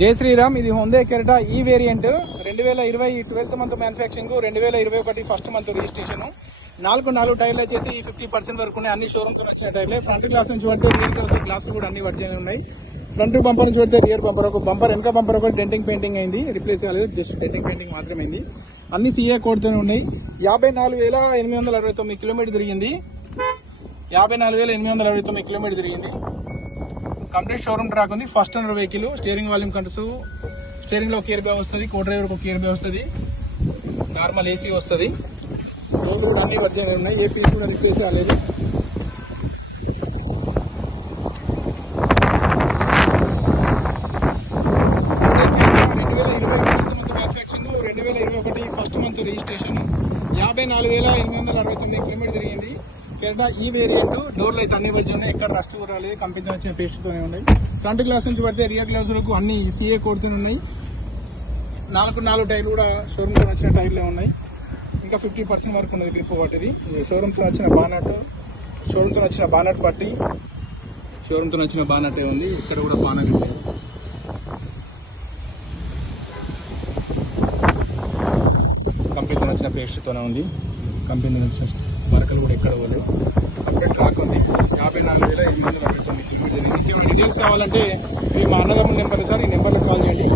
జై శ్రీరామ్. ఇది హోండా కెరటా ఈ variant 2020 12th month manufacturing, 2021 first month registration. 4 టైర్లు వచ్చేసి 50% వరకు ఉన్నాయి. అన్ని షోరూమ్ తో వచ్చిన టైర్లే. ఫ్రంట్ గ్లాస్ నుంచి పడితే రియర్ గ్లాస్ కూడా అన్ని ఒరిజినల్ ఉన్నాయి. ఫ్రంట్ బంపర్ నుంచి పడితే రియర్ బంపర్ ఒక బంపర్, వెనక బంపర్ ఒకటి డెంటింగ్ పెయింటింగ్ అయింది, రిప్లేస్ కాలేదు, జస్ట్ డెంటింగ్ పెయింటింగ్ మాత్రమే అయింది. అన్ని CA కోడ్తోనే ఉన్నాయి. 54,869 కిలోమీటర్ తిరిగింది. 54,869 కిలోమీటర్ తిరిగింది. కంప్లీట్ షోరూమ్ ట్రాక్ ఉంది. First owner vehicle. Steering volume controls, steering లో కేర్ బ్యాగ్ వస్తుంది, కో డ్రైవర్ కేర్ బ్యాగ్ వస్తుంది, నార్మల్ AC వస్తుంది. డోర్లు కూడా అన్ని ఒరిజినల్ ఉన్నాయి. ఏ పీస్ కూడా రిప్లేస్ కాలేదు. First month registration. 54,869 కిలోమీటర్ తిరిగింది. కెరటా ఈ వేరియంట్. డోర్లు అయితే అన్ని వచ్చి ఉన్నాయి, ఎక్కడ రస్ట్ రాలేదు, కంపెనీ వచ్చిన పేస్ట్ తోనే ఉన్నాయి. ఫ్రంట్ గ్లాస్ నుంచి పడితే రియర్ గ్లాస్ వరకు అన్ని CA కోడ్తో ఉన్నాయి. 4 టైర్లు కూడా షోరూమ్ తో వచ్చిన టైర్లే ఉన్నాయి. ఇంకా 50% వరకు ఉన్నది గ్రిప్ వాటిది. షోరూమ్ తో వచ్చిన బానట్, షోరూమ్ తో వచ్చిన బానట్ పట్టి, షోరూమ్ తో వచ్చిన బానట్టే ఉంది. ఇక్కడ కూడా బానట్ ఉంది. కంపెనీతో వచ్చిన పేస్ట్తోనే ఉంది. కంపెనీ వచ్చిన మరకలు కూడా ఎక్కడ పోలేవు. కంప్లీట్ ట్రాక్ ఉంది. 54,869 కిలోమీటర్. ఇంకేమైనా డీటెయిల్స్ కావాలంటే మా అన్నదమ్ముల నెంబర్ సార్, ఈ నెంబర్లో కాల్ చేయండి.